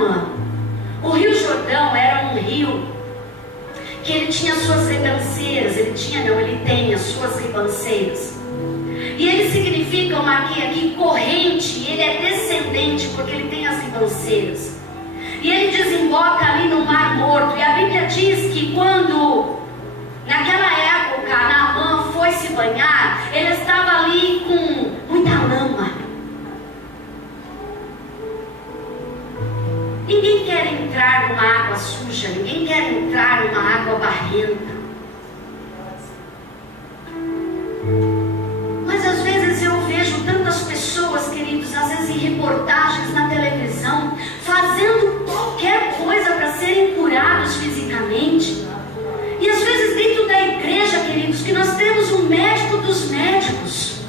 Naamã. O Rio Jordão era um rio que ele tinha suas ribanceiras. Ele tem as suas ribanceiras. E eles significam aqui corrente. Ele é descendente porque ele tem as ribanceiras. E ele desemboca ali no Mar Morto. E a Bíblia diz que quando, naquela época, Naamã foi se banhar, ele estava ali com muita lama. Ninguém quer entrar numa água suja. Ninguém quer entrar numa água barrenta. Mas às vezes eu vejo tantas pessoas, queridos, às vezes em reportagens na televisão, fazendo qualquer coisa para serem curados fisicamente. E às vezes dentro da igreja, queridos, que nós temos um médico dos médicos.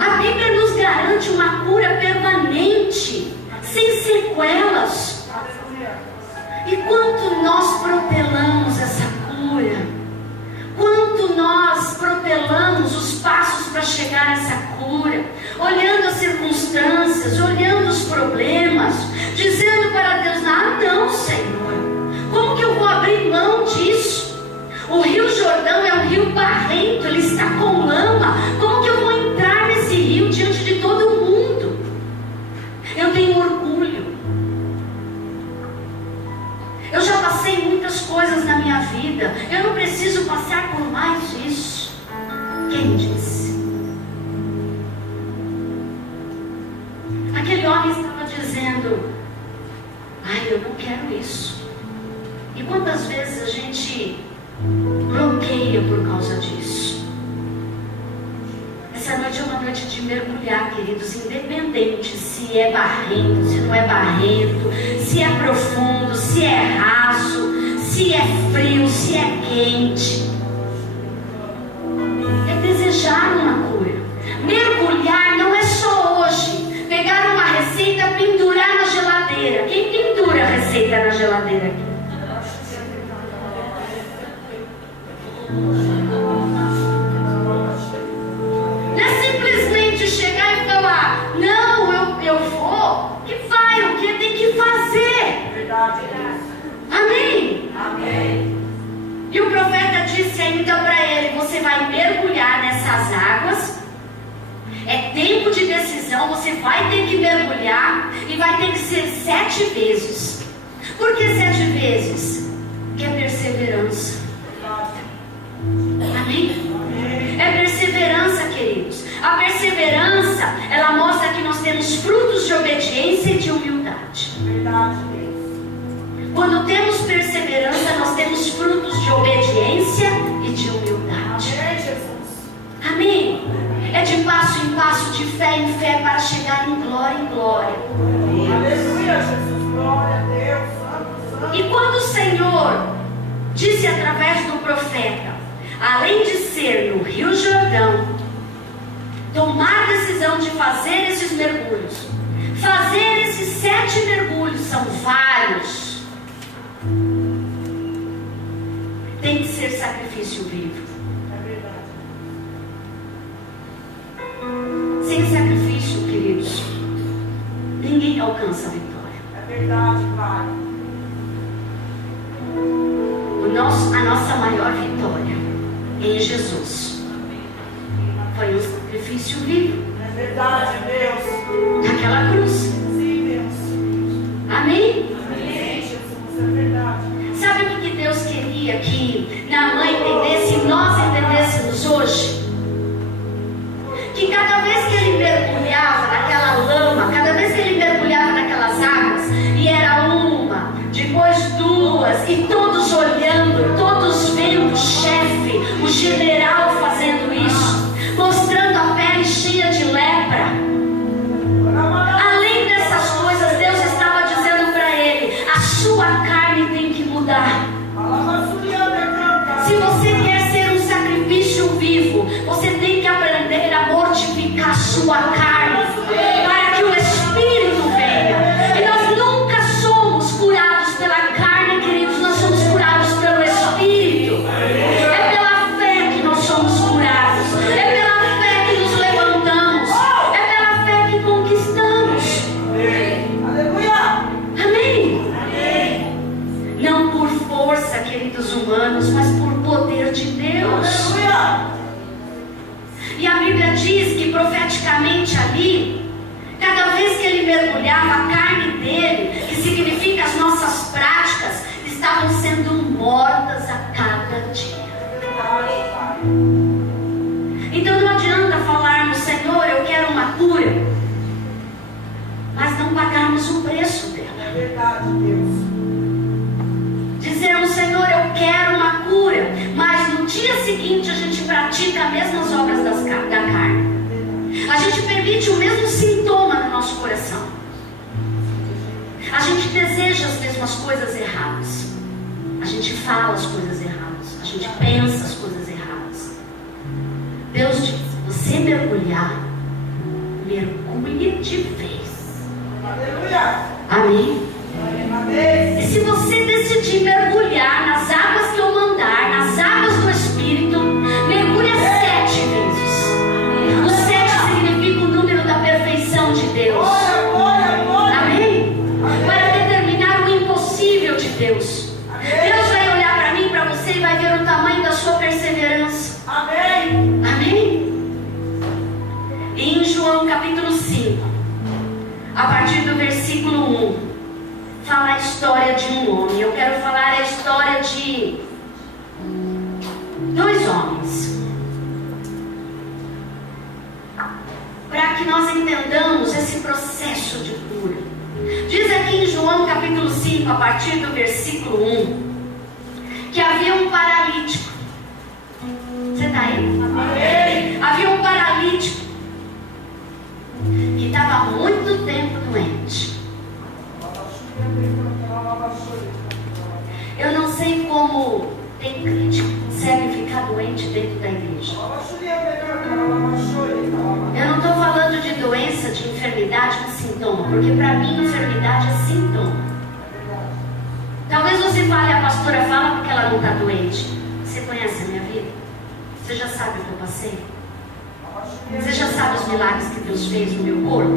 A Bíblia nos garante uma cura permanente, sem sequelas. E quanto nós protelamos essa cura, quanto nós protelamos os passos para chegar a essa cura, olhando as circunstâncias, olhando os problemas, dizendo para Deus: não, Senhor, como que eu vou abrir mão disso? O Rio Jordão é um rio barrento, ele está com lama. Como que eu vou entrar nesse rio diante de todo mundo? Eu tenho orgulho. Eu já passei muitas coisas na minha vida. Eu não preciso passar por mais isso. Quem disse? Aquele homem estava dizendo: eu não quero isso. E quantas vezes a gente bloqueia por causa disso? Essa noite é uma noite de mergulhar, queridos, independente se é barrento, se não é barrento, se é profundo, se é raso, se é frio, se é quente. É desejar uma cura. Mergulhar não é só hoje pegar uma receita e pendurar na geladeira. Quem pendura a receita na geladeira aqui? Não é simplesmente chegar e falar: não, eu vou. Que vai, o que tem que fazer? Verdade. Amém? Amém. E o profeta disse ainda para ele: você vai mergulhar nessas águas. É tempo de decisão. Você vai ter que mergulhar. E vai ter que ser 7 vezes. Por que 7 vezes? Que é perseverança. Amém? É perseverança, queridos. A perseverança, ela mostra que nós temos frutos de obediência e de humildade. Verdade. Quando temos perseverança, nós temos frutos de obediência e de humildade. Amém? É de passo em passo, de fé em fé, para chegar em glória em glória. Aleluia, Jesus, glória a Deus. E quando o Senhor disse através do profeta, além de ser no Rio Jordão, tomar a decisão de fazer esses mergulhos, fazer esses 7 mergulhos, são vários, tem que ser sacrifício vivo. É verdade. Sem sacrifício, queridos, ninguém alcança a vitória. É verdade, Pai. A nossa maior vitória em Jesus foi um sacrifício vivo. É verdade, Deus. Naquela cruz. Sim, Deus. Amém? Amém, Jesus, é verdade. Sabe o que Deus queria que Naamã entendesse e nós entendêssemos hoje? Que cada vez que ele mergulhava naquela lama, cada vez que ele mergulhava naquelas águas, e era uma, depois 2, e todos olhando, todos vendo o chefe, o general fazendo isso, mostrando a pele cheia de lepra. Além pagarmos o preço dela. É verdade, Deus. Dizermos, Senhor, eu quero uma cura, mas no dia seguinte a gente pratica as mesmas obras da carne. A gente permite o mesmo sintoma no nosso coração. A gente deseja as mesmas coisas erradas. A gente fala as coisas erradas. A gente pensa as coisas erradas. Deus diz, você mergulhar, mergulhe de vez. Aleluia. Amém? Amém. E se você decidir mergulhar nas águas que eu mandar, nas águas do Espírito, mergulha 7 vezes. O 7 significa o número da perfeição de Deus. Amém? Para determinar o impossível de Deus. Deus vai olhar para mim, para você e vai ver o tamanho da sua perseverança. Amém. Amém? E em João capítulo 5, a partir do versículo 1, fala a história de um homem. Eu quero falar a história de 2 homens, para que nós entendamos esse processo de cura. Diz aqui em João capítulo 5, a partir do versículo 1, que havia um paralítico. Você está aí? Amém. Havia um paralítico que estava há muito tempo doente. Eu não sei como tem crente que consegue ficar doente dentro da igreja. Eu não estou falando de doença, de enfermidade, de sintoma, porque para mim enfermidade é sintoma. Talvez você fale, a pastora fala porque ela não está doente. Você conhece a minha vida? Você já sabe o que eu passei? Você já sabe os milagres que Deus fez no meu corpo?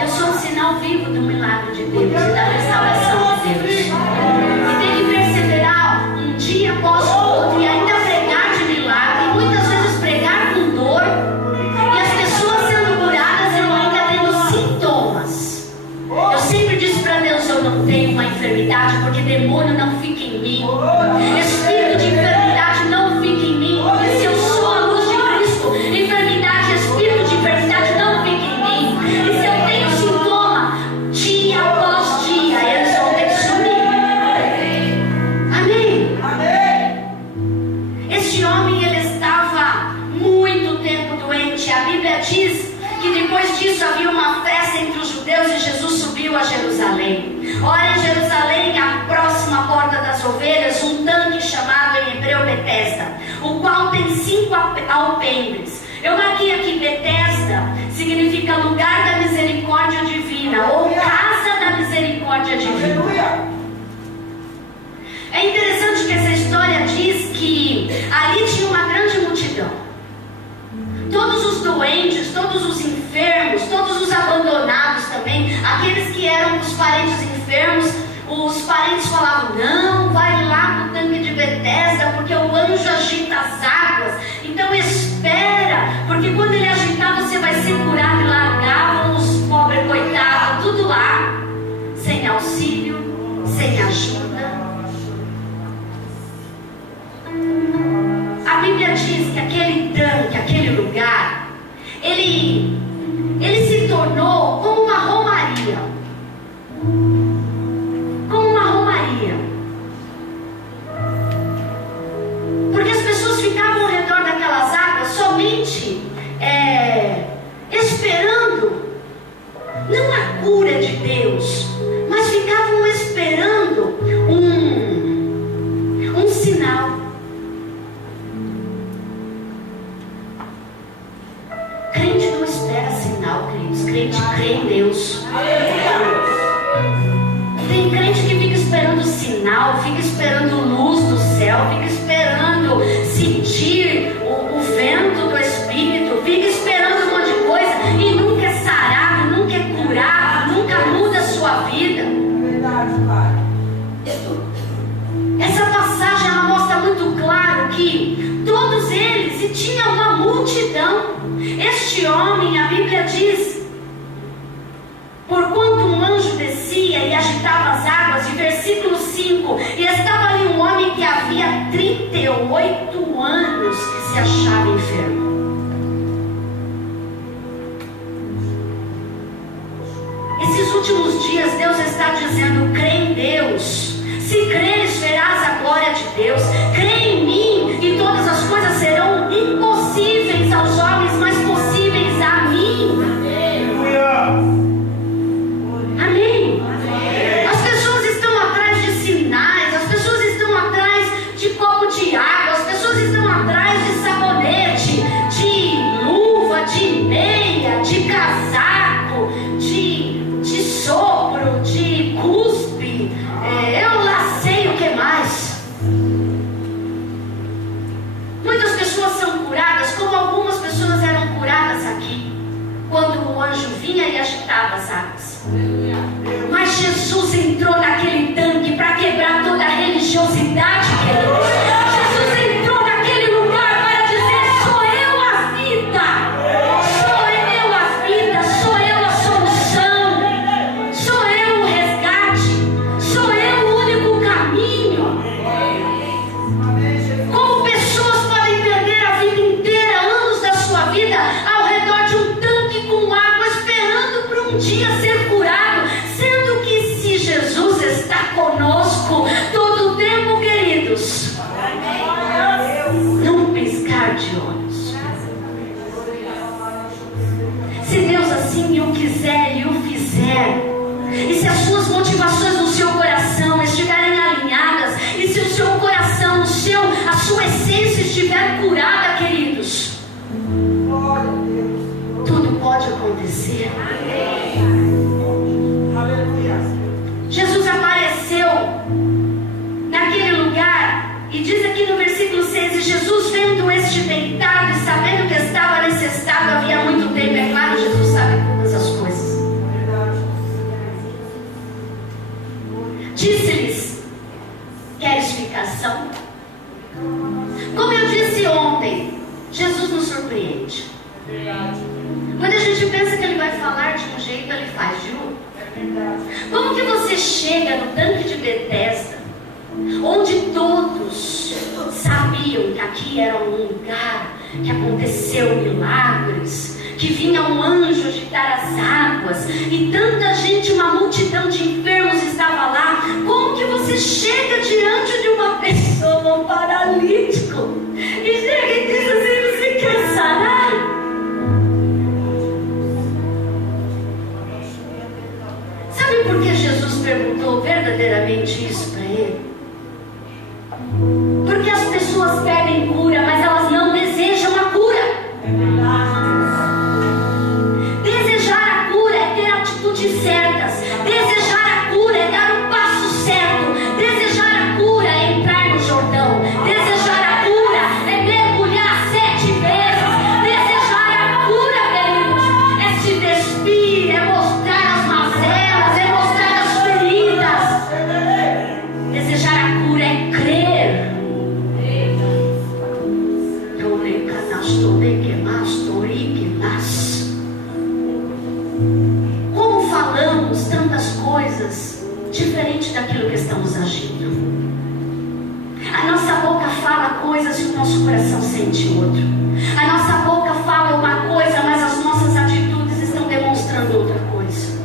Eu sou um sinal vivo do milagre de Deus e da restauração de Deus. E tem que perseverar um dia após o outro e ainda pregar de milagre, e muitas vezes pregar com dor, e as pessoas sendo curadas e eu ainda tendo sintomas. Eu sempre disse para Deus, eu não tenho uma enfermidade, porque demônio não fica em mim. Espírito de enfermidade não fica em mim, porque se eu sou a luz de Cristo, enfermidade, espírito de enfermidade não fica em mim. E se eu tenho sintoma, dia após dia, eles vão ter que sumir. Amém? Amém. Este homem, ele estava muito tempo doente. A Bíblia diz que depois disso havia uma festa entre os judeus e Jesus subiu a Jerusalém. Ora, em Jerusalém, a próxima porta das ovelhas, um tanque chamado em hebreu Betesda, o qual tem 5 alpendres. Eu marquei aqui, Betesda significa lugar da misericórdia divina, ou casa da misericórdia divina. Aleluia. É interessante que essa história diz que ali tinha uma grande multidão. Todos os doentes, todos os enfermos, todos os abandonados também, aqueles que eram os parentes enfermos, os parentes falavam, não, vai lá no tanque de Betesda, porque o anjo agita as águas, então espera, porque quando ele agitar você vai ser curado. E largavam os pobres coitados, tudo lá, sem auxílio, sem ajuda. A Bíblia diz que aquele tanque, aquele lugar, ele se tornou como uma romaria. Como uma romaria. Porque as pessoas ficavam ao redor daquelas águas somente esperando, não a cura de Deus, mas ficavam esperando um sinal. Crente não espera sinal, queridos. Crente crê em Deus. Tem crente que fica esperando sinal, fica esperando luz do céu, fica esperando sentir o vento do Espírito, fica esperando um monte de coisa e nunca é sarado, nunca é curado, nunca muda a sua vida. Verdade, Pai. Essa passagem ela mostra muito claro que todos eles, e tinha uma multidão. Este homem, a Bíblia diz, porquanto um anjo descia e agitava as águas, e versículo 5, e estava ali um homem que havia 38 anos que se achava enfermo. Esses últimos dias Deus está dizendo: crê em Deus. Se creres, verás a glória de Deus. Crê em mim e todas as coisas serão impossíveis aos homens, mas possíveis a mim. Amém. As pessoas estão atrás de sinais, as pessoas estão atrás de copo de água, as pessoas estão atrás de sabonete, de luva, de meia, de casaco, de sopro, de cuspe, eu lá sei o que mais. Muitas pessoas são curadas, como algumas pessoas eram curadas aqui, quando o anjo vinha e agitava as águas. Mas Jesus entrou naquele tanque para quebrar toda a religiosidade, queridos. Jesus entrou naquele lugar para dizer: sou eu a vida, sou eu a vida, sou eu a solução, sou eu o resgate, sou eu o único caminho. Como pessoas podem perder a vida inteira, anos da sua vida, ao redor de um tanque com água, esperando para um dia ser curado, sendo que se Jesus está conosco todo o tempo, queridos, num piscar de olhos. Se Deus assim o quiser e o fizer, e se as suas motivações no seu coração estiverem alinhadas, e se o seu coração, a sua essência estiver curada, queridos, tudo pode acontecer. Jesus apareceu naquele lugar e diz aqui no versículo 6: e Jesus, vendo este deitado e sabendo que estava necessitado havia muito tempo. É claro, Jesus sabe todas as coisas. Disse-lhes: quer explicação? Como eu disse ontem, Jesus nos surpreende. Quando a gente pensa que ele vai falar de um jeito, ele faz de outro. Como que você chega no tanque de Betesda, onde todos sabiam que aqui era um lugar que aconteceu milagres, que vinha um anjo agitar as águas, e tanta gente, uma multidão de enfermos estava lá? Como que você chega diante de uma pessoa, um paralítico, e chega e diz assim: você quer sarar? Sabe por que Jesus perguntou verdadeiramente isso para ele? Porque as pessoas pedem cura, mas elas não desejam a cura. Desejar a cura é ter atitudes certas. Desejar a cura é dar o passo certo. Desejar a cura é entrar no Jordão. Desejar a cura é mergulhar 7 vezes. Desejar a cura, queridos, é se despir, é mostrar as mazelas, é mostrar as feridas. Desejar a cura é crer. Como falamos tantas coisas diferente daquilo que estamos agindo? A nossa boca fala coisas e o nosso coração sente outro. A nossa boca fala uma coisa, mas as nossas atitudes estão demonstrando outra coisa.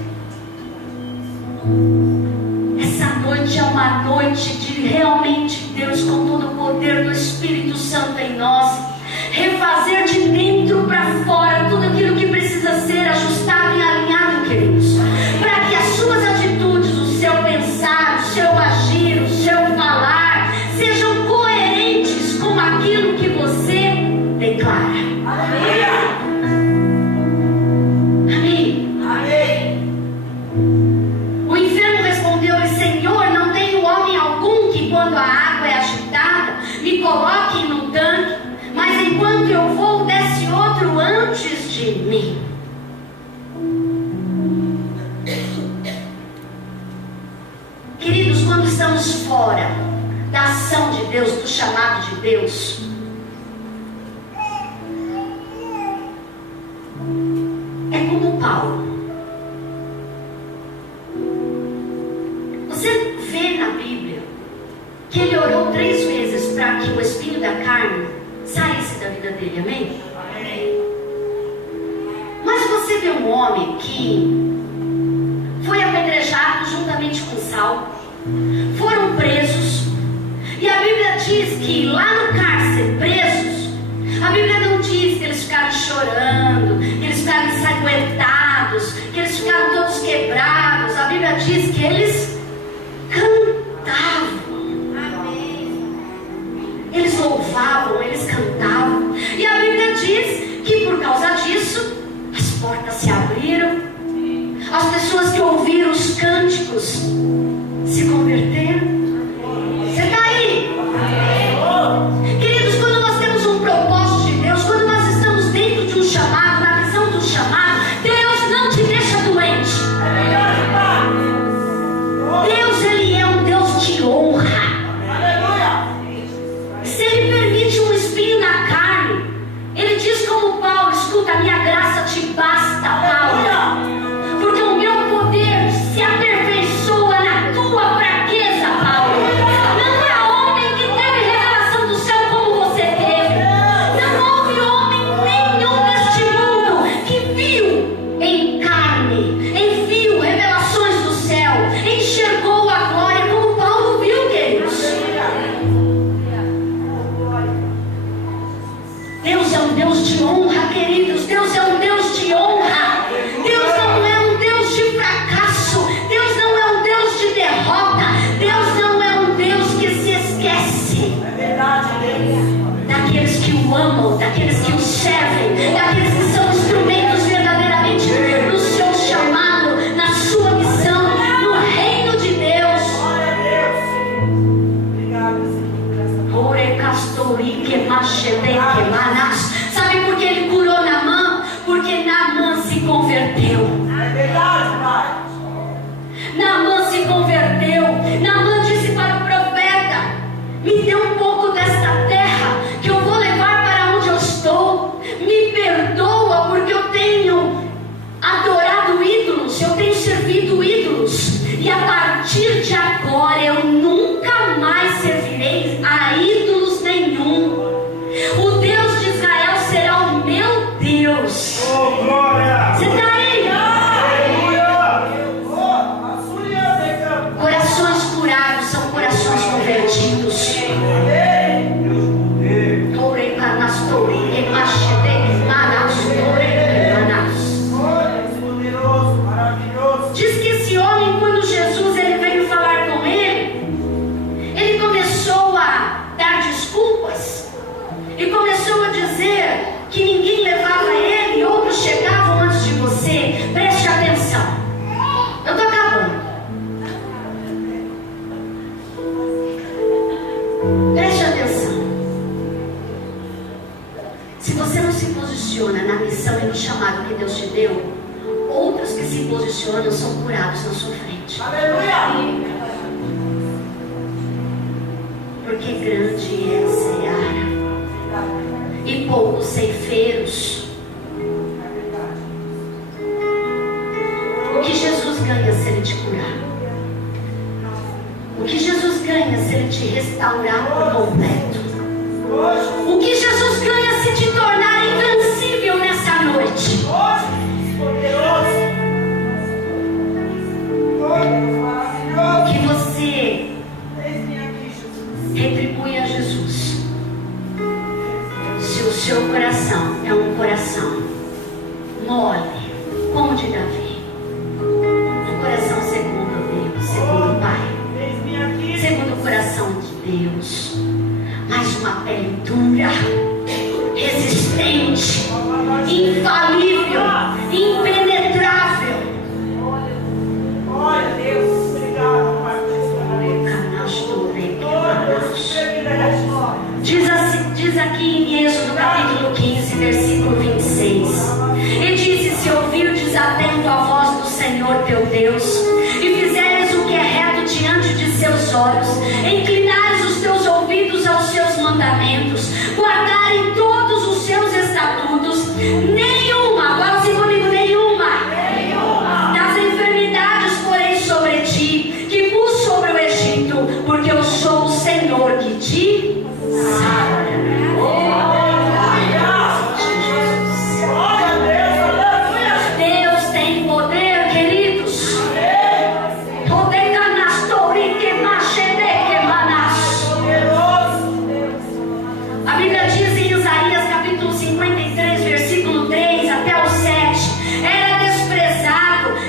Essa noite é uma noite de realmente Deus, com todo o poder do Espírito Santo em nós, refazer de dentro para fora tudo aquilo que precisa ser ajustado e alinhado, queridos, para que as suas atitudes, o seu pensar, o seu agir, o seu falar sejam coerentes com aquilo que você declara. Amém? Amém. O enfermo respondeu-lhe: Senhor, não tenho homem algum que, quando a água é agitada, me coloque no tanque, mas enquanto eu vou, desce outro antes de mim. Queridos, quando estamos fora da ação de Deus, do chamado de Deus, é como Paulo. Você vê na Bíblia que ele orou 3 vezes para que o espinho da carne saísse da vida dele, amém? Amém. Mas você vê um homem que foram presos. E a Bíblia diz que lá no cárcere, presos, a Bíblia não diz que eles ficaram chorando, que eles ficaram ensanguentados, que eles ficaram todos quebrados. A Bíblia diz que eles cantavam. Eles louvavam, eles cantavam. E a Bíblia diz que por causa disso as portas se abriram. As pessoas que ouviram os cânticos se converteram. Você está aí? Queridos, quando nós temos um propósito de Deus, quando nós estamos dentro de um chamado, na visão do chamado, Deus não te deixa doente. Deus, Ele é um Deus de honra. Se Ele permite um espinho na carne, Ele diz como Paulo: escuta, a minha graça te basta, Paulo, porque o meu poder se aperfeiçoa na tua fraqueza, Paulo. Não há homem que teve revelação do céu como você teve. Não houve homem nenhum neste mundo que viu em carne, viu revelações do céu, enxergou a glória como Paulo viu, queridos. Deus é um Deus de honra, queridos. Deus é um Deus de honra. Deus não é um Deus de fracasso. Deus não é um Deus de derrota. Deus não é um Deus que se esquece daqueles que o amam, daqueles que o servem, daqueles que são instrumentos verdadeiramente no seu chamado, na sua missão, no reino de Deus. Sabe por que ele curou Naamã? Porque Naamã se converteu. Naamã se converteu. Naamã disse para o profeta: me dê um pouco desta terra que eu vou levar para onde eu estou. Me perdoa porque eu tenho adorado ídolos, eu tenho servido ídolos, e a partir de agora eu nunca mais servirei a ídolos nenhum. O Deus de Israel será o meu Deus. Oh, glória! Você está aí? Corações curados são corações convertidos. Diz que esse homem, quando Jesus ele veio falar com ele, ele começou a dar desculpas e começou a dizer que ninguém levava ele, outros chegavam antes de você. Preste atenção, eu estou acabando. Preste atenção. Se você não se posiciona na missão e no chamado que Deus te deu, outros que se posicionam são curados na sua frente. Aleluia! Porque grande é a seara e poucos ceifeiros. O que Jesus ganha se Ele te curar? O que Jesus ganha se Ele te restaurar por completo? O que Jesus ganha se te tornar invencível nessa noite? Que você retribui a Jesus. Se o seu coração é um coração mole, como de Davi, um coração segundo Deus, segundo o Pai, segundo o coração de Deus, mas uma pele dura, resistente, infalível, impenetrável. Glória a Deus, obrigado, Pai. Diz aqui em Êxodo capítulo 15, versículo 26: e disse: se ouvirdes atento a voz do Senhor teu Deus, e fizeres o que é reto diante de seus olhos, inclinares os teus ouvidos aos seus mandamentos, guardarem todos os seus estatutos, nenhuma, fala assim comigo, nenhuma das enfermidades porém sobre ti, que pus sobre o Egito, porque eu sou o Senhor que te sara. Deus tem poder, queridos. Poder canastorique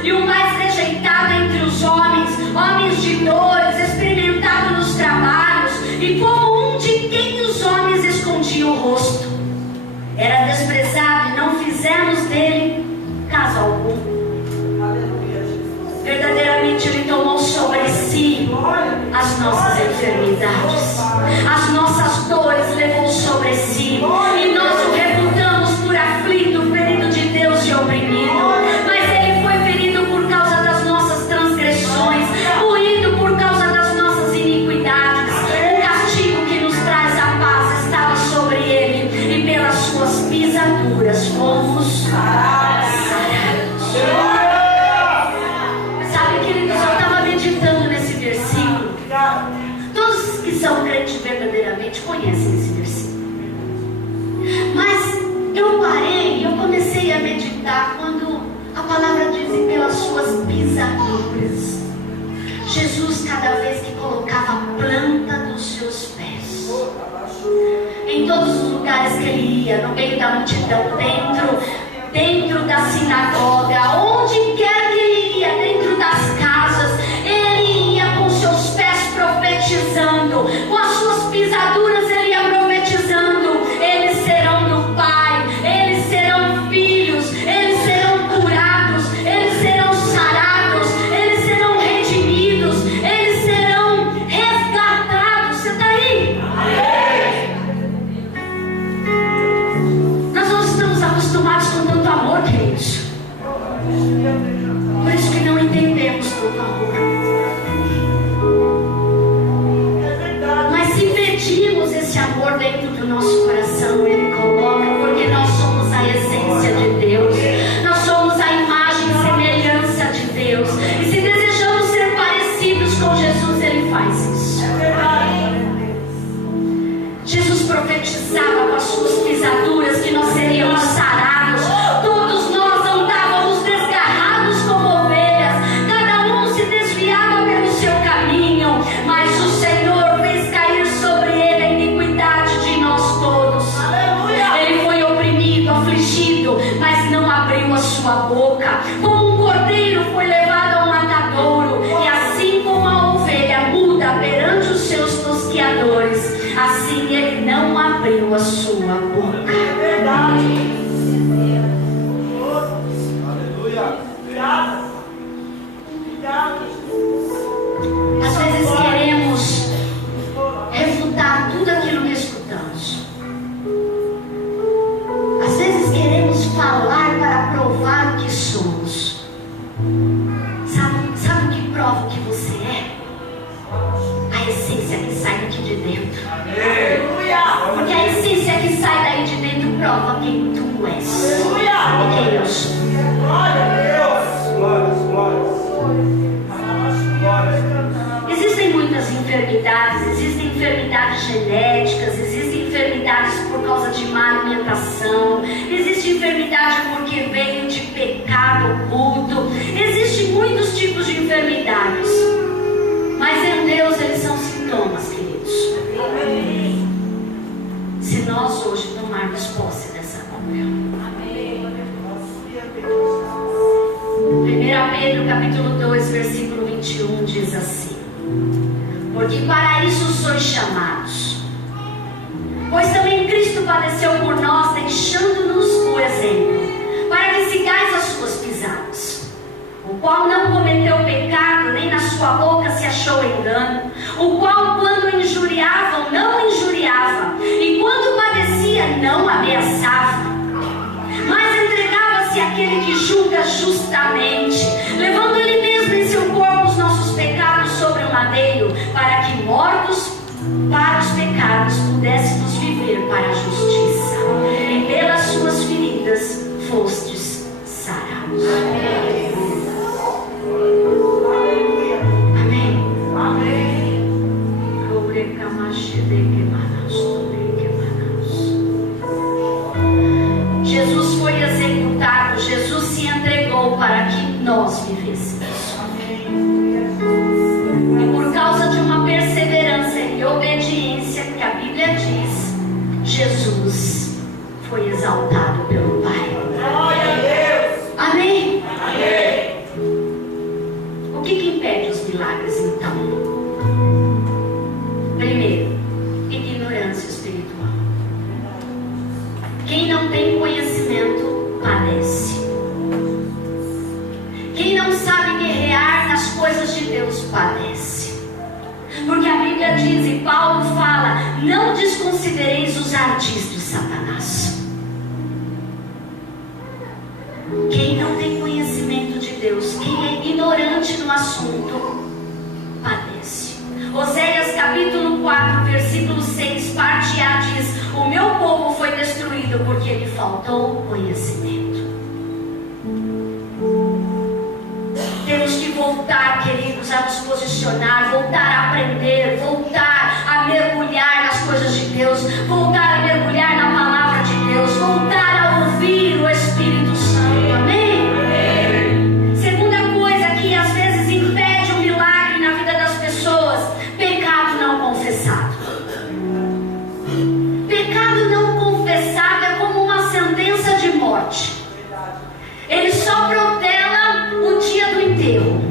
e o mais rejeitado entre os homens, homens de dores, experimentado nos trabalhos, e como um de quem os homens escondiam o rosto. Era desprezado e não fizemos dele caso algum. Verdadeiramente Ele tomou sobre si as nossas enfermidades, as nossas dores levou sobre si, e nós o reputamos por aflito, ferido de Deus e oprimido. Mas Ele foi ferido por causa das nossas transgressões, moído por causa das nossas iniquidades. O castigo que nos traz a paz estava sobre Ele, e pelas suas pisaduras fomos sarados. São crentes verdadeiramente conhecem esse versículo. Mas eu parei e eu comecei a meditar quando a palavra diz: e pelas suas pisaduras. Jesus, cada vez que colocava a planta dos seus pés em todos os lugares que Ele ia, no meio da multidão, dentro da sinagoga, onde quer que Ele ia, dentro das casas, Ele ia com seus pés profetizando, com as suas pisaduras Ele ia profetizando: eles serão do Pai, eles serão filhos, eles serão curados, eles serão sarados, eles serão redimidos, eles serão resgatados. Você está aí? Nós não estamos acostumados com tanto amor, queridos. Por isso que não entendemos tanto amor. Esse amor dentro do nosso coração, Ele coloca, porque nós somos a essência de Deus, nós somos a imagem e semelhança de Deus, e se desejamos ser parecidos com Jesus, Ele faz isso. Jesus profetizava com as suas pisaduras que nós seríamos sarados. Todos nós andávamos desgarrados como ovelhas, cada um se desviava pelo seu caminho, mas o Senhor fez cair sobre Ele a iniquidade de nós todos. Ele foi oprimido, afligido, mas não abriu a sua boca. Como um cordeiro foi levado ao matadouro, e assim como a ovelha muda perante os seus tosqueadores, assim Ele não abriu a sua boca. Às vezes queremos refutar tudo aquilo que escutamos. Às vezes queremos falar para provar o que somos. Sabe o que prova o que você é? A essência que sai daqui de dentro. Porque a essência que sai daí de dentro prova quem tu és e quem eu sou. Existem muitas enfermidades, existem enfermidades genéticas, existem enfermidades por causa de má alimentação, existe enfermidade porque veio de pecado oculto, existem muitos tipos de enfermidades, mas em Deus eles são sintomas, queridos. Se nós hoje tomarmos posse dessa cura. 1 Pedro capítulo 2 versículo 21 diz assim: porque para isso sois chamados, pois também Cristo padeceu por nós, deixando-nos o exemplo, para que sigais as suas pisadas, o qual não cometeu pecado, nem na sua boca se achou engano, o qual quando injuriavam, não injuriava, e quando padecia, não ameaçava, mas entregava-se àquele que julga justamente, levando Ele mesmo em seu corpo os nossos pecados sobre o madeiro, para que mortos para os pecados pudéssemos viver para a justiça, e pelas suas feridas fostes sarados. Amém. Amém. Jesus foi executado, Jesus se entregou para que nós vivêssemos. milagres então? Primeiro, ignorância espiritual. Quem não tem conhecimento padece. Quem não sabe guerrear nas coisas de Deus padece. Porque a Bíblia diz, e Paulo fala, não desconsidereis os ardis de Satanás. Quem não tem conhecimento de Deus, quem é ignorante no assunto, padece. Oséias capítulo 4, versículo 6, parte A diz: o meu povo foi destruído porque lhe faltou conhecimento. Temos que voltar, queridos, a nos posicionar, voltar a aprender, voltar a mergulhar nas coisas de Deus, voltar a mergulhar na palavra de Deus, voltar a ouvir o Espírito Santo, amém? Segunda coisa que às vezes impede um milagre na vida das pessoas: pecado não confessado. Pecado não confessado é como uma sentença de morte. Ele só protela o dia do enterro.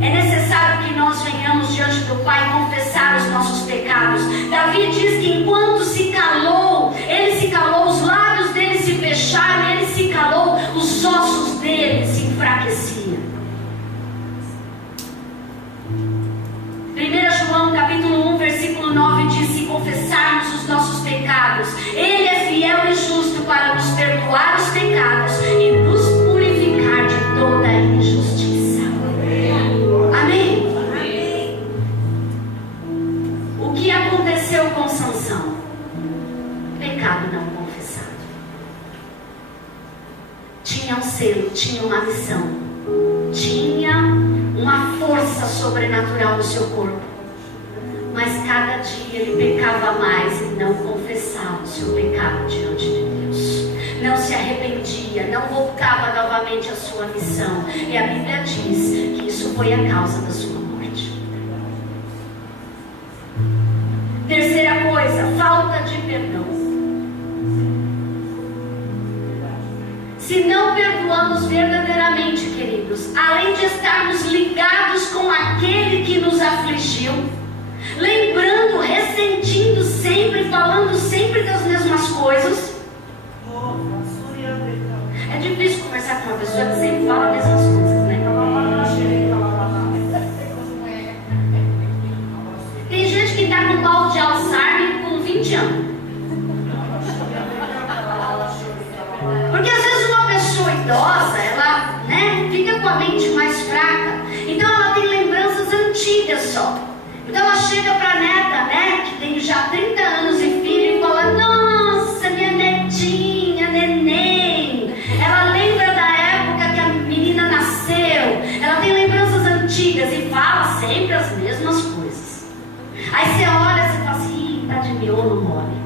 É necessário que nós venhamos diante do Pai confessar os nossos pecados. Davi diz que enquanto se calou, ele se calou, os lábios dele se fecharam, ele se calou, os ossos dele se enfraqueciam. 1 João capítulo 1, versículo 9 diz: se confessarmos os nossos pecados, Ele é fiel e justo para nos perdoar os pecados e nos purificar de toda a injustiça. Amém? Amém. O que aconteceu com Sansão? Pecado não confessado. Tinha um selo, tinha uma missão, tinha uma força sobrenatural no seu corpo, mas cada dia ele pecava mais e não confessava o seu pecado diante de Deus, não se arrependia, não voltava novamente à sua missão, e a Bíblia diz que isso foi a causa da sua morte. Terceira coisa, falta de perdão. Se não perdoamos verdadeiramente, queridos, além de estarmos ligados com aquele que nos afligiu, lembrando, ressentindo sempre, falando sempre das mesmas coisas. É difícil conversar com uma pessoa que sempre fala as mesmas coisas, né? Tem gente que está com mal de Alzheimer com 20 anos. Porque às vezes uma pessoa idosa, ela, fica com a mente mais fraca. Então ela tem lembranças antigas só. Então ela chega para a neta, que tem já 30 anos e filho, e fala: nossa, minha netinha, neném. Ela lembra da época que a menina nasceu. Ela tem lembranças antigas e fala sempre as mesmas coisas. Aí você olha e fala assim: tá de miolo mole.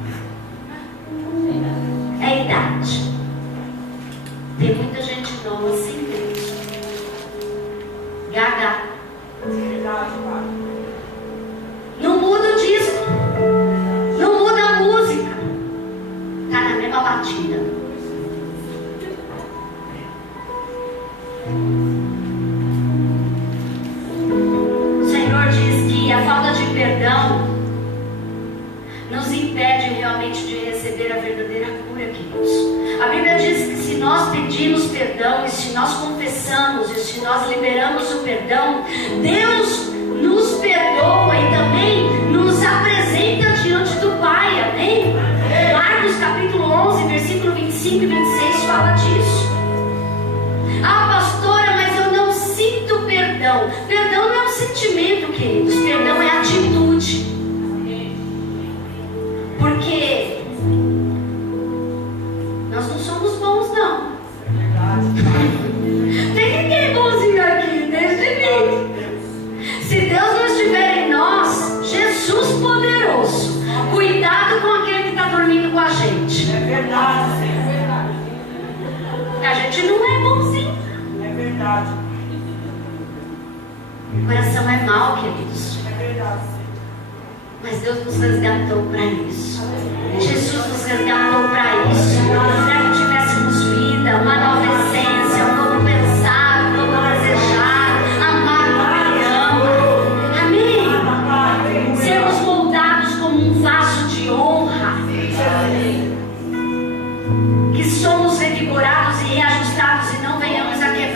É a idade. Tem muita gente nova sem Deus. Gaga. Não muda o disco, não muda a música, está na mesma batida. O Senhor diz que a falta de perdão nos impede realmente de receber a verdadeira cura, queridos. A Bíblia diz que se nós pedimos perdão, e se nós confessamos, e se nós liberamos o perdão, Deus nos perdoa e também nos apresenta diante do Pai, amém? Marcos capítulo 11, versículo 25 e 26 fala disso. Ah, pastora, mas eu não sinto perdão. Perdão não é um sentimento, queridos, perdão é atitude. Porque nós não somos bons, não. Tem ninguém bonzinho aqui, desde mim. Se Deus não estiver em nós, Jesus poderoso, cuidado com aquele que está dormindo com a gente. É verdade, é verdade. A gente não é bonzinho. É verdade. O coração é mau, queridos. É verdade. Mas Deus nos resgatou para isso. Jesus nos resgatou para isso. Para que tivéssemos vida, uma nova essência, um novo pensar, um novo desejo.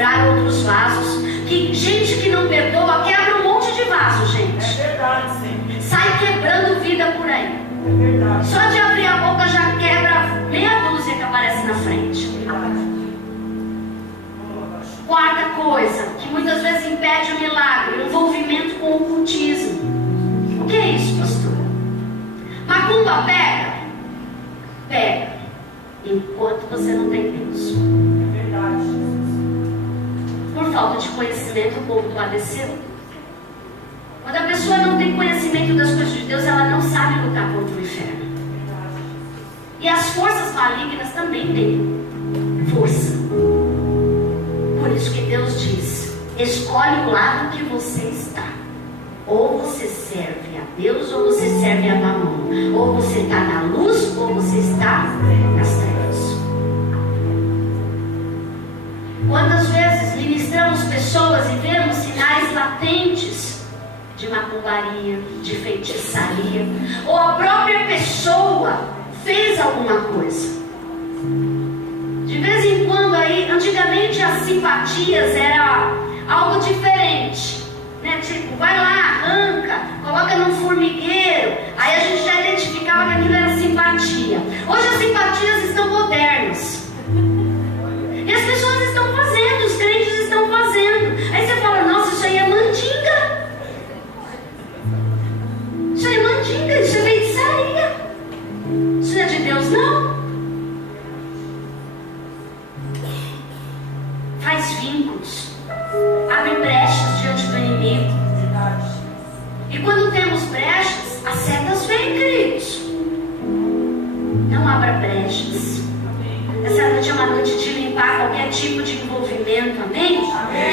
quebrar outros vasos. Que gente que não perdoa quebra um monte de vaso, gente. É verdade, Senhor. Sai quebrando vida por aí. É verdade. Só de abrir a boca já quebra meia dúzia que aparece na frente. Quarta coisa, que muitas vezes impede o milagre: o envolvimento com o ocultismo. O que é isso, pastor? Macumba pega? Pega. Enquanto você não tem Deus. É verdade, Jesus. Por falta de conhecimento, o povo padeceu. Quando a pessoa não tem conhecimento das coisas de Deus, ela não sabe lutar contra o inferno. E as forças malignas também têm força. Por isso que Deus diz: escolhe o lado que você está. Ou você serve a Deus, ou você serve a Mamon. Ou você está na luz, ou você está nas trevas. Quantas vezes ministramos pessoas e vemos sinais latentes de macumbaria, de feitiçaria, ou a própria pessoa fez alguma coisa. De vez em quando aí, antigamente as simpatias era algo diferente, né? Tipo, vai lá, arranca, coloca num formigueiro. Aí a gente já identificava que aquilo era simpatia. Hoje as simpatias estão modernas. E as pessoas estão fazendo, os crentes estão fazendo. Aí você fala: nossa, isso aí é mandinga. Isso aí é mandinga, isso é feitiçaria. Isso não é de Deus, não. Faz vínculos, abre brechas diante do inimigo. E quando temos brechas, as setas vêm, queridos. Não abra brechas. Essa noite é uma noite de limpar qualquer tipo de envolvimento, amém?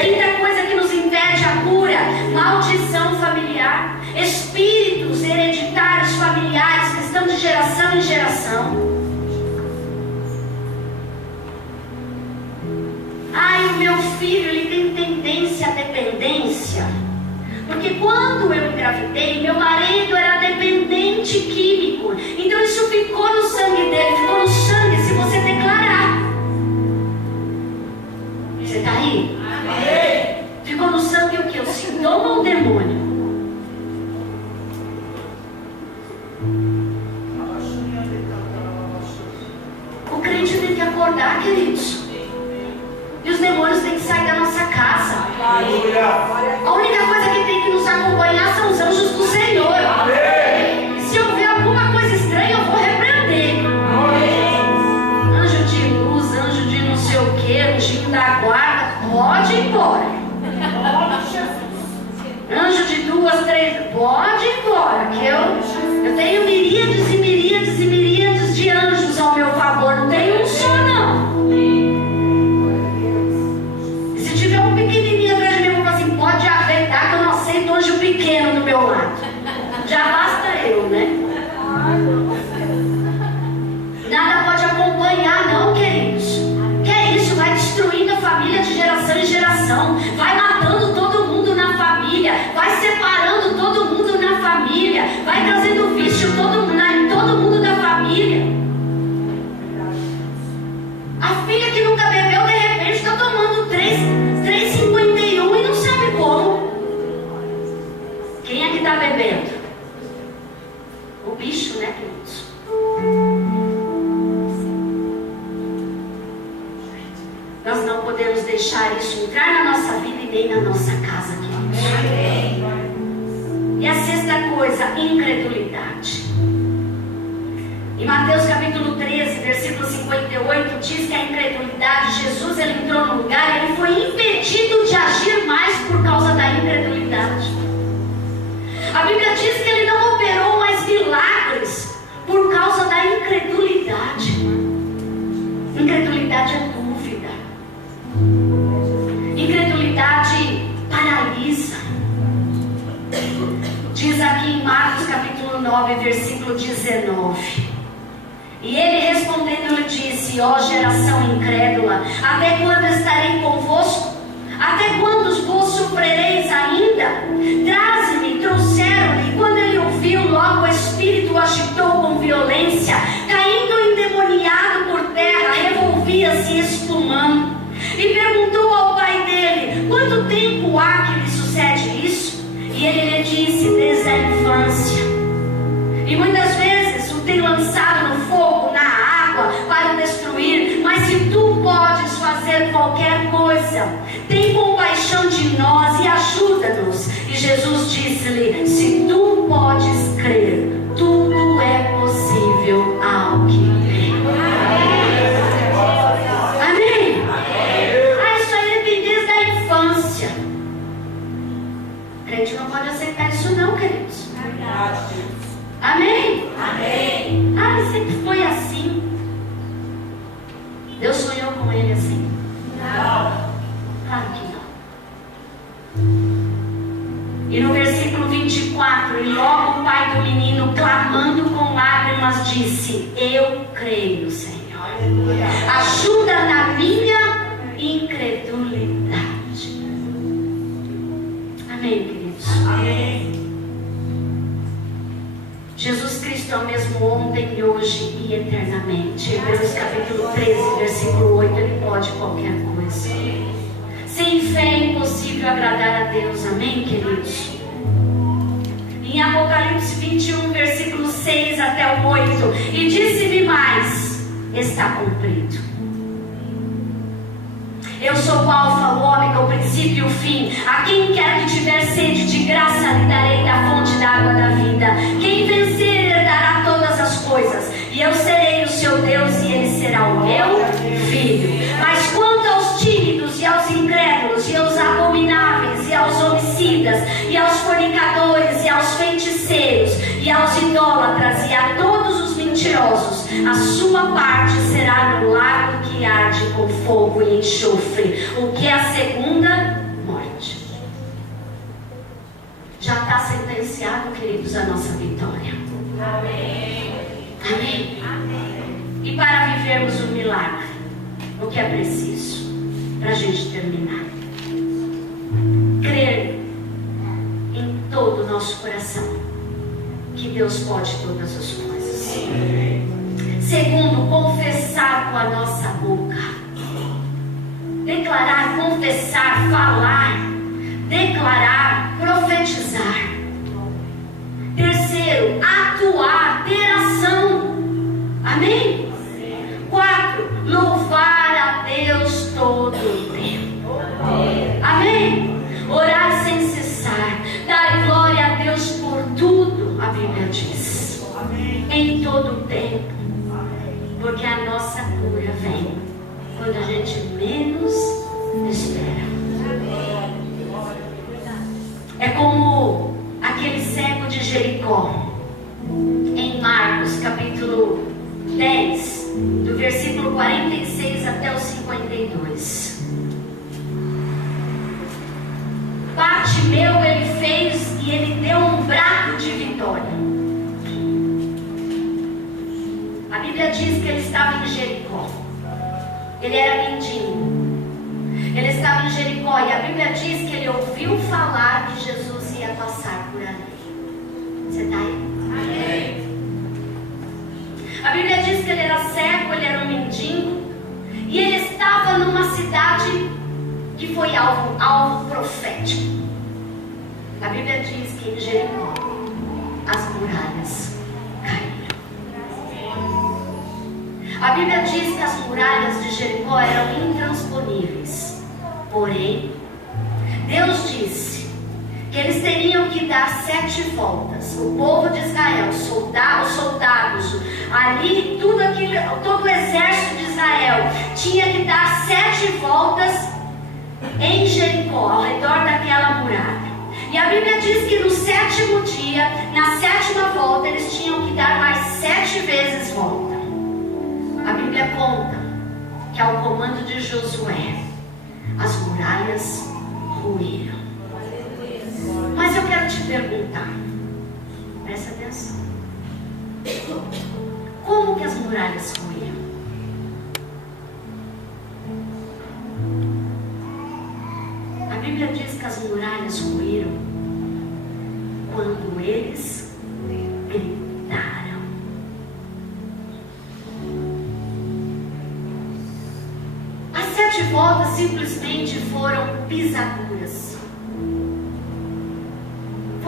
Quinta coisa que nos impede a cura: maldição familiar. Espíritos hereditários familiares que estão de geração em geração. Ai, o meu filho, ele tem tendência à dependência. Porque quando eu engravidei, meu marido era dependente químico. Então isso ficou no sangue dele, ficou no sangue se você declarar. Você está aí? Amém. Ficou no sangue o que? O sintoma ou o demônio? O crente tem que acordar, queridos. E os demônios têm que sair da nossa casa. A única coisa que tem que nos acompanhar são os anjos do Senhor. Se eu ver alguma coisa estranha, eu vou repreender. Anjo de luz, anjo de não sei o que, anjinho da guarda, pode ir embora. Anjo de 2, 3, pode ir embora. Que eu tenho miríades e miríades e miríades de anjos ao meu favor. Não tenho um só, não. Um pequenininho atrás de mim, eu vou falar assim: pode arrebentar, que eu não aceito anjo pequeno do meu lado. Já basta eu, né? Nada pode acompanhar, não, queridos. Que é isso? Vai destruindo a família de geração em geração. Vai matando todo mundo na família. Vai separando todo mundo na família. Vai trazendo vício em todo mundo da família. A filha que nunca bebeu, de repente está tomando 3,51 e não sabe como. Quem é que está bebendo? O bicho, né, queridos? Nós não podemos deixar isso entrar na nossa vida e nem na nossa casa, queridos. E a sexta coisa: incredulidade. Em Mateus capítulo 13, versículo 58, diz que a incredulidade, Jesus ele entrou no lugar e ele foi impedido de agir mais por causa da incredulidade. A Bíblia diz que ele não operou mais milagres por causa da incredulidade. Incredulidade é dúvida. Incredulidade paralisa. Diz aqui em Marcos capítulo 9, versículo 19: e ele respondendo lhe disse: ó geração incrédula, até quando estarei convosco? Até quando vos sofrereis ainda? Trouxeram-lhe, e quando ele ouviu, logo o espírito o agitou com violência, caindo endemoniado por terra, revolvia-se espumando, e perguntou ao pai sucede isso? E ele lhe disse: desde a infância. E muitas vezes o tem lançado no fogo, na água, para o destruir. Mas se tu podes fazer qualquer coisa, tem compaixão de nós e ajuda-nos. E Jesus disse-lhe: se tu podes crer, tudo é possível ao que crê. Amém? Isso aí vem desde a infância. O crente não pode aceitar isso não, queridos. Amém? Amém. Ele sempre foi assim. Deus sonhou com ele assim? Não. Claro que não. E no versículo 24, e logo o pai do menino, clamando com lágrimas, disse: eu creio, Senhor. Ajuda na minha incredulidade. Amém, queridos? Amém. Jesus Cristo é o mesmo ontem, hoje e eternamente. Hebreus capítulo 13, versículo 8, ele pode qualquer coisa. Sem fé é impossível agradar a Deus. Amém, queridos? Em Apocalipse 21, versículo 6 até o 8, e disse-me mais: está cumprido. Eu sou o Alfa, o Ômega, o princípio e o fim. A quem quer que tiver sede, de graça lhe darei da fonte da água da vida. Quem vencer herdará todas as coisas, e eu serei o seu Deus e ele será o meu filho. Mas quanto aos tímidos e aos incrédulos e aos abomináveis e aos homicidas e aos fornicadores e aos feiticeiros e aos idólatras e a todos os mentirosos, a sua parte será no lago que arde com fogo e enxofre, o que é a segunda morte. Já está sentenciado, queridos, a nossa vitória. Amém. Amém? E para vivermos o milagre, o que é preciso para a gente terminar? Crer em todo o nosso coração que Deus pode todas as coisas. Segundo, confessar com a nossa boca. Declarar, confessar, falar, declarar, profetizar. Terceiro, atuar, ter ação. Amém? 4, louvar a Deus todo o tempo. Amém? Orar sem cessar, dar glória a Deus por tudo, a Bíblia diz. Em todo o tempo. Porque a nossa cura vem quando a gente menos espera. É como aquele cego de Jericó, em Marcos capítulo 10, do versículo 46 até o 52. Bartimeu ele fez e ele deu um brado de vitória. A Bíblia diz que ele estava em Jericó. Ele era mendigo. Ele estava em Jericó e a Bíblia diz que ele ouviu falar que Jesus ia passar por ali. Você está aí? Amém. A Bíblia diz que ele era cego, ele era um mendigo. E ele estava numa cidade que foi alvo profético. A Bíblia diz que em Jericó as muralhas caíram. A Bíblia diz que as muralhas de Jericó eram intransponíveis. Porém, Deus disse que eles teriam que dar 7 voltas. O povo de Israel, os soldados, ali todo o exército de Israel tinha que dar 7 voltas em Jericó, ao redor daquela muralha. E a Bíblia diz que no 7º dia, na 7ª volta, eles tinham que dar mais 7 vezes volta. A Bíblia conta que ao comando de Josué, as muralhas ruíram. Mas eu quero te perguntar, presta atenção, como que as muralhas ruíram? A Bíblia diz que as muralhas ruíram quando eles gritaram. As 7 voltas simplesmente foram pisaduras.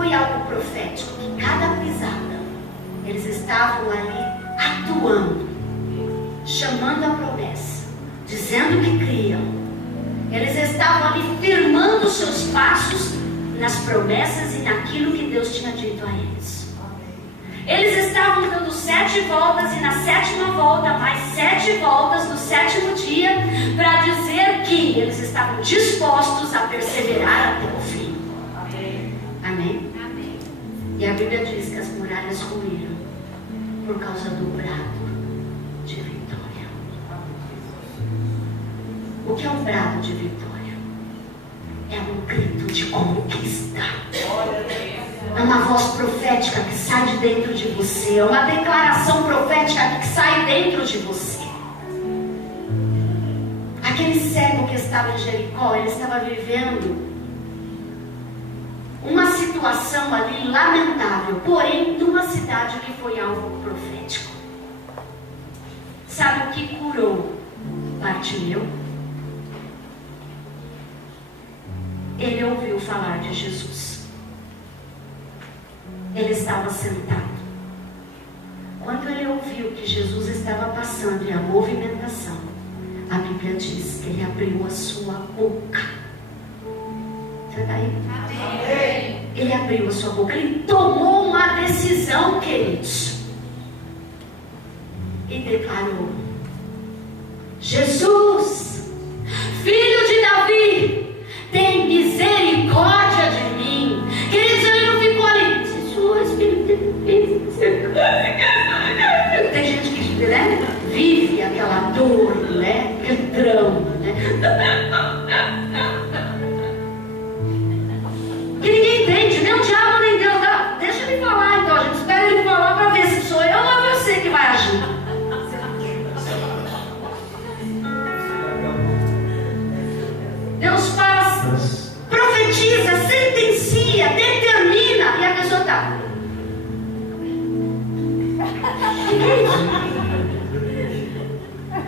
foi algo profético, que cada pisada, eles estavam ali atuando, chamando a promessa, dizendo que criam. Eles estavam ali firmando seus passos nas promessas e naquilo que Deus tinha dito a eles. Eles estavam dando 7 voltas, e na 7ª volta, mais 7 voltas no 7º dia, para dizer que eles estavam dispostos a perseverar até o fim. Amém? Amém? E a Bíblia diz que as muralhas ruíram por causa do brado de vitória. O que é um brado de vitória? É um grito de conquista. É uma voz profética que sai de dentro de você. É uma declaração profética que sai dentro de você. Aquele cego que estava em Jericó, ele estava vivendo uma situação ali lamentável, porém numa cidade que foi algo profético. Sabe o que curou Bartimeu? Ele ouviu falar de Jesus. Ele estava sentado. Quando ele ouviu que Jesus estava passando e a movimentação, a Bíblia diz que ele abriu a sua boca. Você está aí? Amém. Ele abriu a sua boca. Ele tomou uma decisão, queridos, e declarou: Jesus, filho de Davi, tem misericórdia de mim. Queridos, ele não ficou ali: Jesus, filho de Davi, tem gente que, né, vive aquela dor, né, aquele drama, né, que ninguém entende, nem o diabo nem Deus. Não, deixa ele falar então, a gente espera ele falar para ver se sou eu ou é você que vai agir. Deus faz, profetiza, sentencia, determina, e a pessoa está.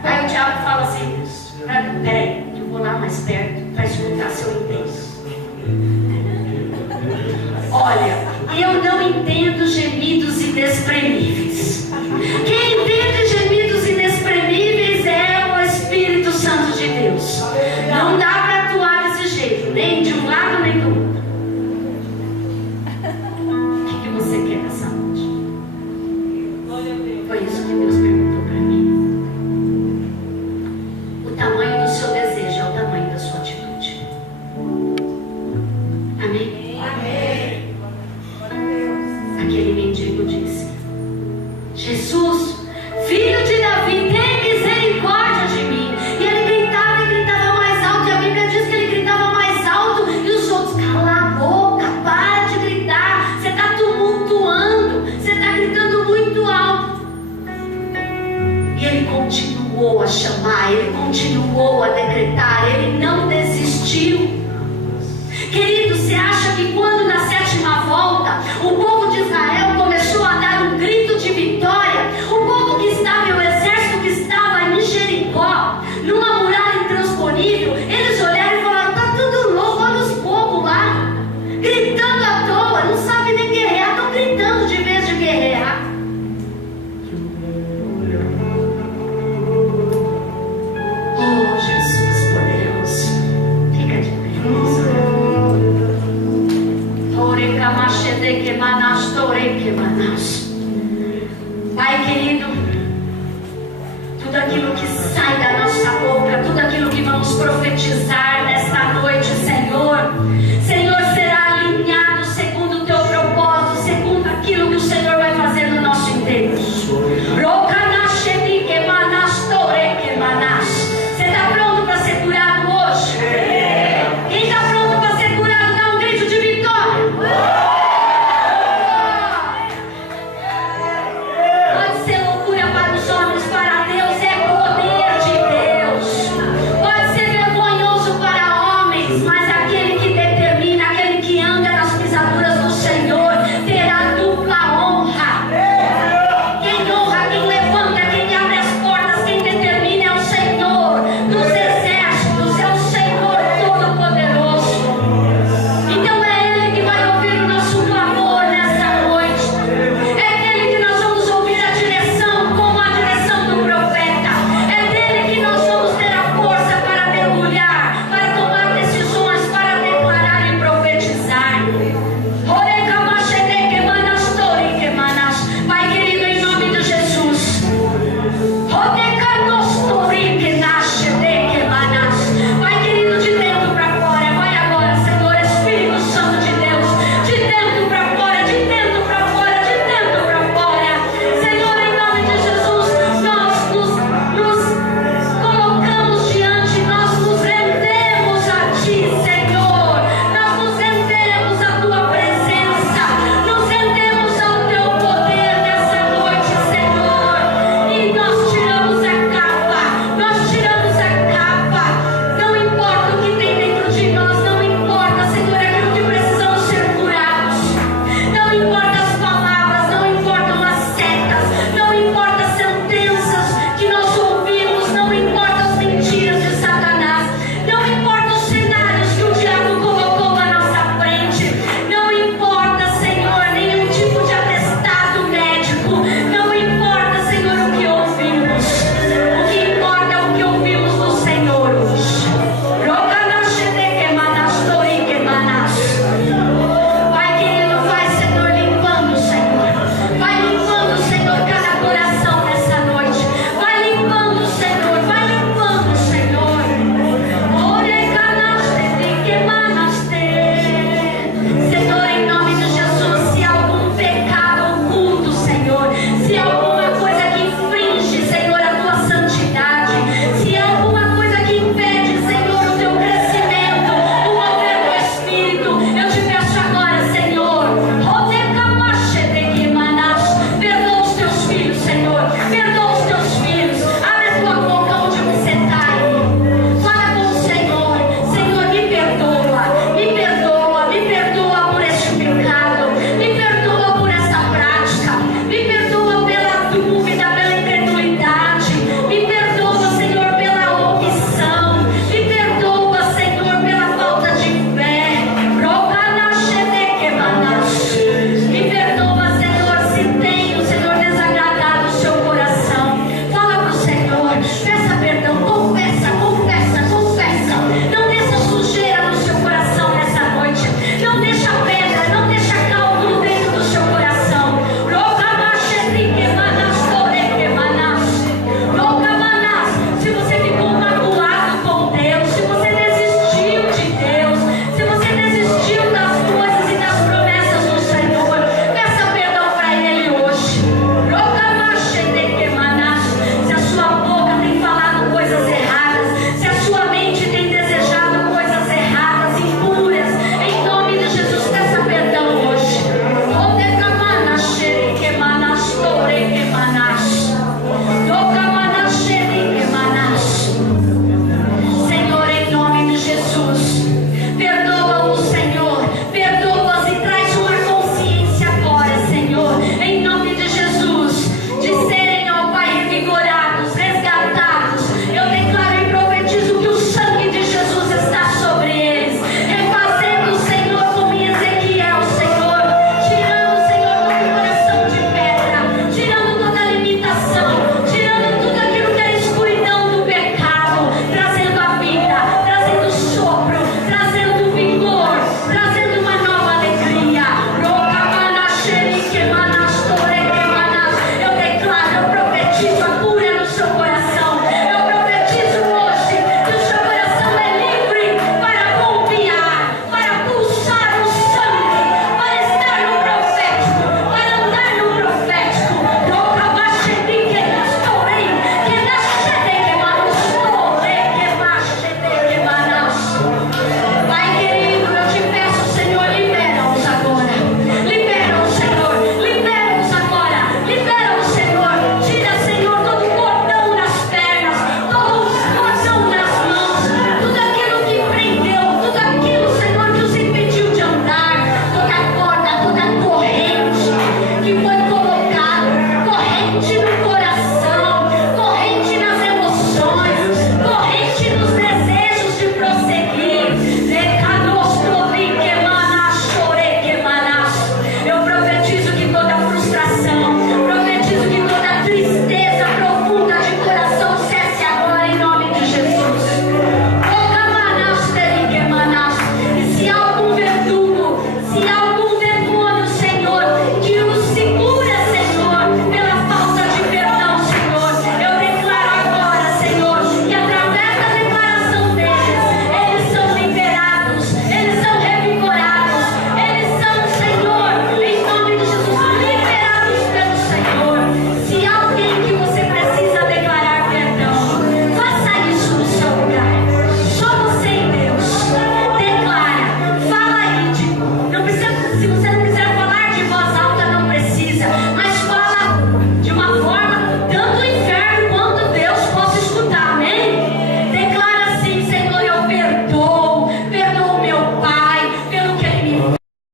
Aí o diabo fala assim: peraí, eu vou lá mais perto para escutar se eu entendo. Olha, eu não entendo gemidos inexprimíveis. Quem entende gemidos inexprimíveis é o Espírito Santo de Deus. Não dá para atuar desse jeito, nem de um lado nem do outro. O que você quer nessa noite? Foi isso que Deus perguntou para mim. O tamanho do seu desejo é o tamanho da sua atitude. Amém? Amém. Aquele mendigo disse: Jesus, filho de Davi, tem misericórdia de mim. E ele gritava mais alto. E a Bíblia diz que ele gritava mais alto. E os outros: cala a boca, para de gritar. Você está tumultuando. Você está gritando muito alto. E ele continuou a chamar. Ele continuou a decretar. Ele não desistiu. Querido, você acha que quando na 7ª volta o povo de Israel começou a dar um grito de vitória, o povo que estava, o exército que estava em Jericó, numa muralha intransponível, eles olharam e falaram: tá tudo louco, olha os povos lá, gritando à toa, não sabe nem guerrear, estão gritando de vez de guerrear. Oh, Jesus poderoso, fica de pé. Pai querido, tudo aquilo que sai da nossa boca, tudo aquilo que vamos profetizar,